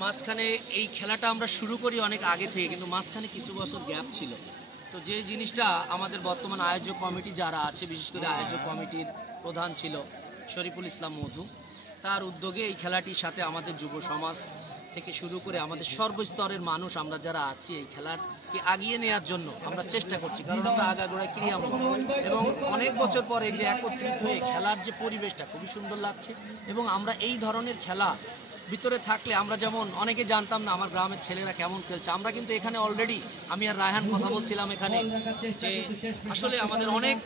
মাঝখানে এই খেলাটা আমরা শুরু করি অনেক আগে থেকে, কিন্তু মাঝখানে কিছু বছর গ্যাপ ছিল। তো যে জিনিসটা আমাদের বর্তমান আয়োজক কমিটি যারা আছে, বিশেষ করে আয়োজক কমিটির প্রধান ছিল শরীফুল ইসলাম মধু, তার উদ্যোগে এই খেলাটির সাথে আমাদের যুব সমাজ থেকে শুরু করে আমাদের সর্বস্তরের মানুষ আমরা যারা আছি এই খেলাকে আগিয়ে নেওয়ার জন্য আমরা চেষ্টা করছি। কারণ আমরা আগাগোড়ায় ক্রীড়ামূলক এবং অনেক বছর পরে যে একত্রিত হয়ে খেলার যে পরিবেশটা খুবই সুন্দর লাগছে। এবং আমরা এই ধরনের খেলা ভিতরে থাকলে আমরা যেমন অনেকে জানতাম না আমার গ্রামের ছেলেরা কেমন খেলছে, আমরা কিন্তু এখানে অলরেডি আমি আর রায়হান কথা বলছিলাম এখানে যে আসলে আমাদের অনেক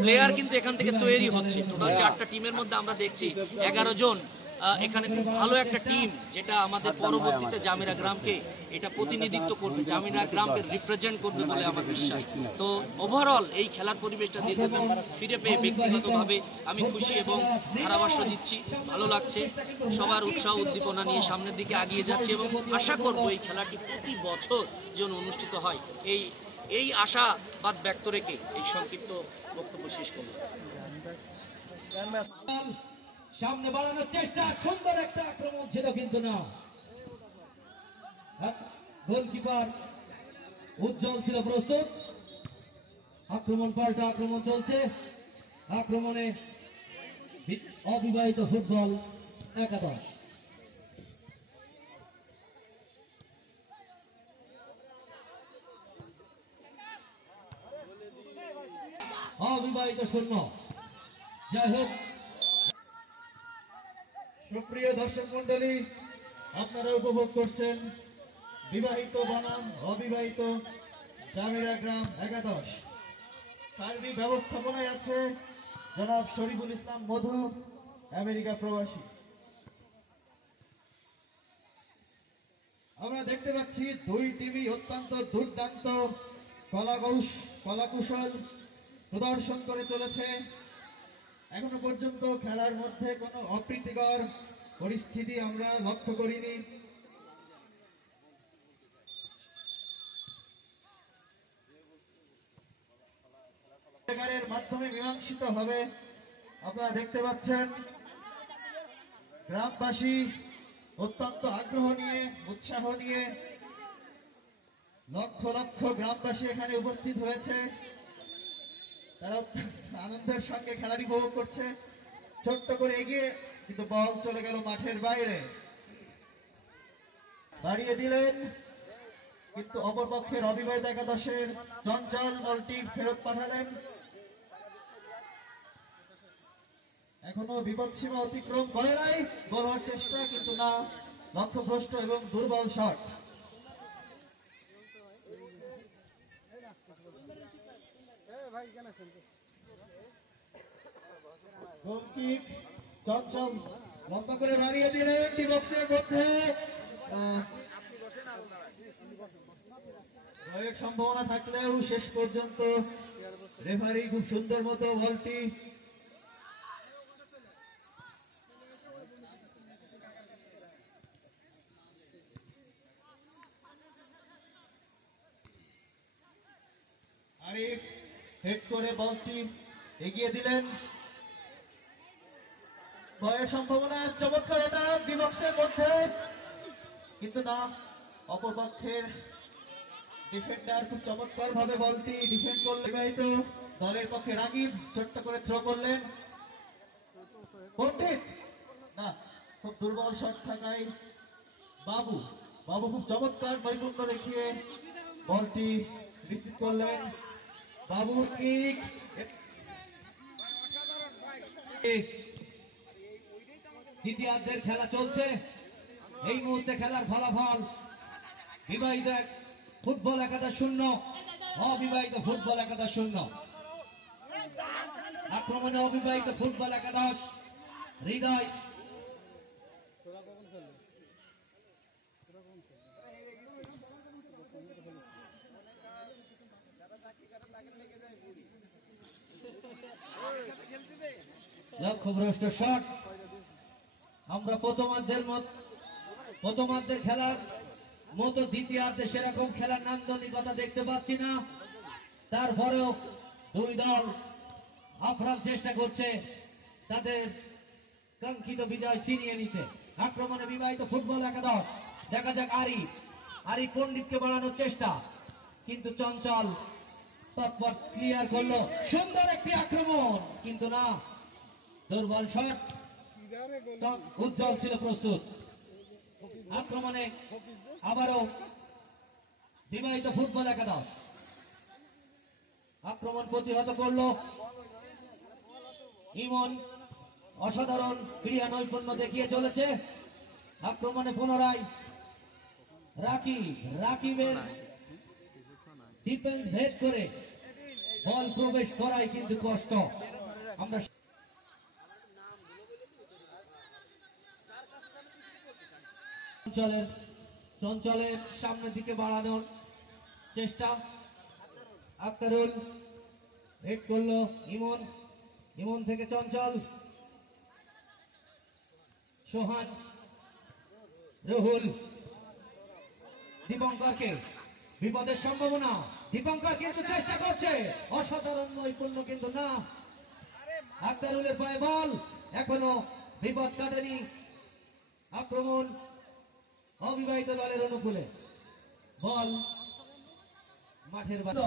প্লেয়ার কিন্তু এখান থেকে তৈরি হচ্ছে। টোটাল 4টা টিমের মধ্যে আমরা দেখছি 11 জন এখানে খুব ভালো একটা টিম, যেটা আমাদের পরবর্তীতে জামিরা গ্রামকে এটা প্রতিনিধিত্ব করবে, জামিরা গ্রামকে রিপ্রেজেন্ট করবে বলে আমার বিশ্বাস। তো ওভারঅল এই খেলার পরিবেশটা দীর্ঘদিন ফিরে পেয়ে ব্যক্তিগতভাবে আমি খুশি এবং ধারাভাষ্য দিচ্ছি, ভালো লাগছে। সবার উৎসাহ উদ্দীপনা নিয়ে সামনের দিকে এগিয়ে যাচ্ছে এবং আশা করব এই খেলাটি প্রতি বছর যেন অনুষ্ঠিত হয়, এই আশাবাদ ব্যক্ত রেখে এই সংক্ষিপ্ত বক্তব্য শেষ করব। সামনে বাড়ানোর চেষ্টা, সুন্দর একটা আক্রমণ ছিল কিন্তু না, গোলকিপার উজ্জ্বল ছিল প্রস্তুত। আক্রমণ পাল্টা আক্রমণ চলছে, আক্রমণে অবিবাহিত ফুটবল একাদশ। অবিবাহিত শূন্য। যাই হোক, সুপ্রিয় দর্শক মন্ডলী, আপনারা উপভোগ করছেন বিবাহিত বনাম অবিবাহিত জামিরা গ্রাম একাদশ। সার্বিক ব্যবস্থাপনায় আছে জনাব শরীফুল ইসলাম মধু, আমেরিকা প্রবাসী। আমরা দেখতে পাচ্ছি দুই টিমই অত্যন্ত দুর্দান্ত কলাকুশল প্রদর্শন করে চলেছে। এখনো পর্যন্ত খেলার মধ্যে কোনো অপ্রীতিকর পরিস্থিতি আমরা লক্ষ্য করিনি। মাধ্যমে মীমাংসিত হবে। আপনারা দেখতে পাচ্ছেন গ্রামবাসী অত্যন্ত আগ্রহ নিয়ে, উৎসাহ নিয়ে লক্ষ লক্ষ গ্রামবাসী এখানে উপস্থিত হয়েছে। তারা আনন্দের সঙ্গে খেলাটি উপভোগ করছে। ছোট্ট করে এগিয়ে, কিন্তু বল চলে গেল মাঠের বাইরে। বাড়িয়ে দিলেন, কিন্তু অপরপক্ষের অবিবাহিত একাদশের চঞ্চল দলটি ফেরত পাঠালেন। এখনো বিপদসীমা অতিক্রম করে নাই, গোল হওয়ার চেষ্টা কিন্তু না, লক্ষ্যভ্রষ্ট এবং দুর্বল শট। গোল কিক, চঞ্চল লম্বা করে বাড়িয়ে দিলেন ডি বক্সের মধ্যে। জয়ের সম্ভাবনা থাকলেও শেষ পর্যন্ত রেফারি খুব সুন্দর মতো বলটি আরিফ হেড করে বলটি এগিয়ে দিলেন। জয়ের সম্ভাবনা চমৎকার, এটা ডি বক্সের মধ্যে, কিন্তু না, অপরপক্ষের ডিফেন্ডার খুব চমৎকার ভাবে বলটি ডিফেন্ড করলেন। বিবাহিত দলের পক্ষে রাগিব ছোট্ট করে থ্রো করলেন, পণ্ডিত না, খুব দুর্বল শট থাকায় বাবু খুব চমৎকার নৈপুণ্য দেখিয়ে বলটি রিসিভ করলেন। বাবুর কিক, দ্বিতীয়ার্ধের খেলা চলছে। এই মুহূর্তে খেলার ফলাফল বিবাহিত ফুটবল একাদশ 0, অবিবাহিত ফুটবল একাদশ 0। আক্রমণে অবিবাহিত ফুটবল একাদশ হৃদয় লক্ষ্যভ্রষ্ট শট। আমরা প্রথমার্ধের খেলার মতো দ্বিতীয়ার্ধে সেরকম খেলার নান্দনিকতা দেখতে পাচ্ছি না। তারপরেও দুই দল আপ্রাণ চেষ্টা করছে তাদের কাঙ্ক্ষিত বিজয় ছিনিয়ে নিতে। আক্রমণে বিবাহিত ফুটবল একাদশ, দেখা যাক আরি পণ্ডিতকে বাড়ানোর চেষ্টা, কিন্তু চঞ্চল তৎপর ক্লিয়ার করলো, সুন্দর একটি আক্রমণ, কিন্তু না, দুর্বল শট। উজ্জ্বল ছিল প্রস্তুত আক্রমণে, আবারও বিবাহিত ফুটবল একাদশ আক্রমণ প্রতিহত করলো। ইমন অসাধারণ ক্রীড়া নৈপুণ্য দেখিয়ে চলেছে। আক্রমণে পুনরায় রাকিবের ডিফেন্স ভেদ করে বল প্রবেশ করাই কিন্তু কষ্ট। আমরা চঞ্চলের সামনের দিকে বাড়ানোর চেষ্টা, আক্তারুল হেড করলো, ইমন থেকে চঞ্চল, সোহান, রুহুল, দীপঙ্করকে বিপদের সম্ভাবনা, দীপঙ্কর কিন্তু চেষ্টা করছে, অসাধারণ নৈপুণ্য, কিন্তু না, আক্তারুলের পায়ে বল, এখনো বিপদ কাটেনি। আক্রমণ অবিবাহিত দলের অনুকূলে, বল মাঠের বাইরে,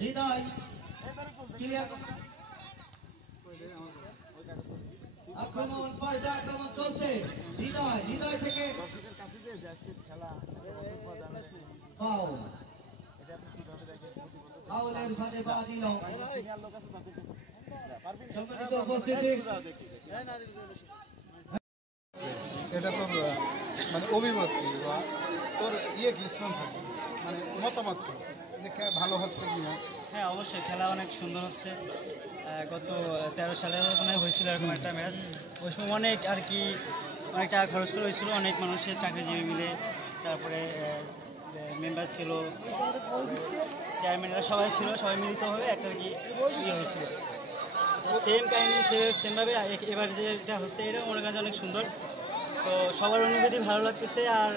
হৃদয় ক্লিয়ার, আক্রমণ পাল্টা আক্রমণ চলছে, হৃদয় থেকে ফাউলের ফাঁদে পা দিল। সম্মানিত উপস্থিতি, এটা তোর মানে অভিমতি বা তোর ইয়ে কি মানে মতামত যে ভালো হচ্ছে কিনা? হ্যাঁ, অবশ্যই খেলা অনেক সুন্দর হচ্ছে। গত 13 সালের মনে হয়েছিল এরকম একটা ম্যাচ, ওই সময় অনেক আর কি অনেক টাকা খরচ করে হয়েছিল, অনেক মানুষের চাকরিজীবী মিলে, তারপরে মেম্বার ছিল, চেয়ারম্যানরা সবাই ছিল, সবাই মিলিতভাবে একটা আর কি ইয়ে হয়েছিল। সেম কাহিনি সেমভাবে এবার যেটা হচ্ছে এটা মনে করেন অনেক সুন্দর। তো সবার অনুভূতি ভালো লাগতেছে। আর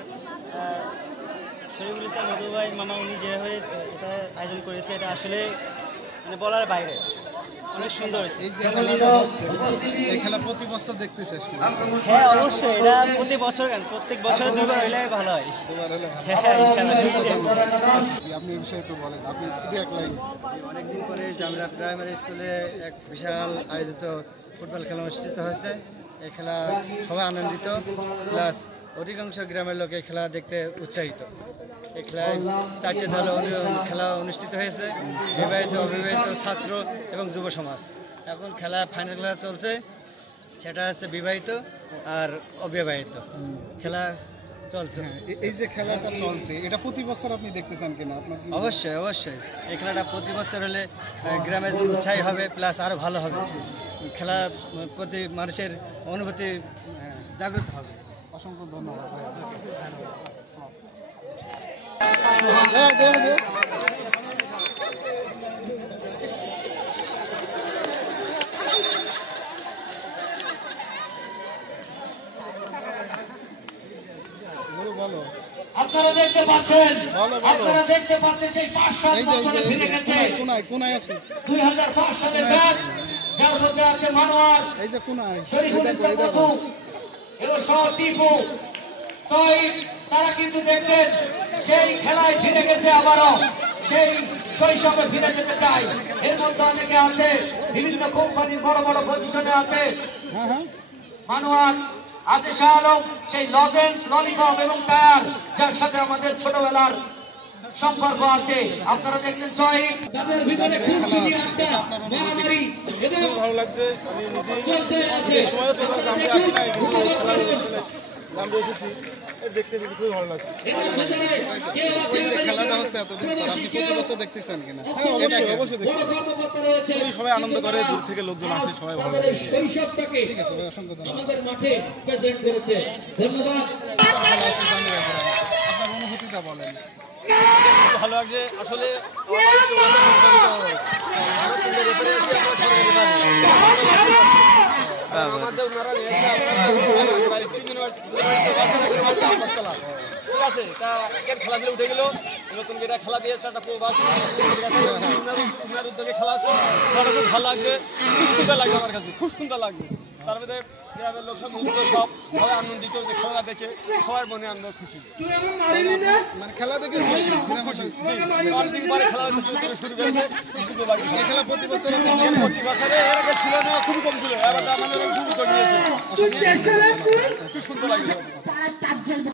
শরীফুল ইসলাম মধু ভাই মামা উনি যেভাবে এটা আয়োজন করেছে, এটা আসলে মানে বলার বাইরে, অনেক সুন্দর। এই যে এই খেলা প্রতি বছর দেখতেছিস? হ্যাঁ, অবশ্যই, এটা প্রতি বছর প্রত্যেক বছর দুবার হইলে ভালো হয়। হ্যাঁ, আপনি এই বিষয়ে একটু বলেন, আপনি এক লাইন। অনেকদিন পরে জামরা প্রাইমারি স্কুলে এক বিশাল আয়োজিত ফুটবল খেলা অনুষ্ঠিত হয়েছে। এই খেলা সবাই আনন্দিত, প্লাস অধিকাংশ গ্রামের লোক এই খেলা দেখতে উৎসাহিত। এই খেলায় 4টে দলে খেলা অনুষ্ঠিত হয়েছে, বিবাহিত, অবিবাহিত, ছাত্র এবং যুব সমাজ। এখন খেলা ফাইনাল খেলা চলছে, সেটা হচ্ছে বিবাহিত আর অবিবাহিত খেলা চলছে। এই যে খেলাটা চলছে, এটা প্রতি বছর আপনি দেখতেছেন কিনা? আপনার অবশ্যই এই খেলাটা প্রতি বছর হলে গ্রামের উৎসাহী হবে, প্লাস আরও ভালো হবে। খেলা প্রতি মানুষের অনুভূতি জাগ্রত হবে। অসংখ্য ধন্যবাদ। আপনারা দেখতে পাচ্ছেন সেই 5-7 বছরে ফিরে গেছে। কোনায় আছে 2005 সালের ব্যাচ, যার মধ্যে আছে মানোয়ার, এই যে কোনায় শরীফুল ইসলাম মধু এবং সহ টিপু, তারা কিন্তু দেখছেন সেই খেলায় ফিরে গেছে, আবারও সেই শৈশবে ফিরে যেতে চায়। এর মধ্যে অনেকে আছে বিভিন্ন কোম্পানির বড় বড় পজিশনে আছে। মানোয়ার, আদেশ আলম, সেই লজেন্স, ললিপপ এবং টায়ার, যার সাথে আমাদের ছোটবেলার সম্পর্ক আছে। আপনারা দেখলেন শহীদ, তাদের ভিতরে খুনসুটি, আড্ডা, মারামারি ভালো লাগছে। চলতে আছে। দেখতে খুবই ভালো লাগছে। খেলাটা হচ্ছে এতদিন পর, আপনি প্রতি বছর দেখতেছেন কিনা? সবাই আনন্দ করে, দূর থেকে লোকজন আসে, সবাই ভালো লাগে। ঠিক আছে ভাই, অসংখ্য ধন্যবাদ। আমাদের মাঠে প্রেজেন্ট করেছে, ধন্যবাদ। আপনার অনুভূতিটা বলেন। ভালো লাগছে আসলে। ঠিক আছে, তা খেলা দিয়ে উঠে গেল, নতুন এটা খেলা দিয়েছে, একটা উদ্যোগে খেলা আছে, খুব ভালো লাগবে, খুব সুন্দর লাগবে, আমার কাছে খুব সুন্দর লাগবে। তার মধ্যে গ্রামের লোক সব মুক্ত, সব সবাই আনন্দিত যে খেলা দেখে সবার মনে আনন্দ খুশি। মানে খেলা দেখে খুশি, খুশি। অনেকদিন পরে খেলা শুরু করেছে। এই খেলা প্রতি বছর প্রতি বছরে এর আগে ছিল না, খুবই কম ছিল, এবার আমাদের খুব উদ্যোগ নিয়েছে, খুব সুন্দর লাগছে।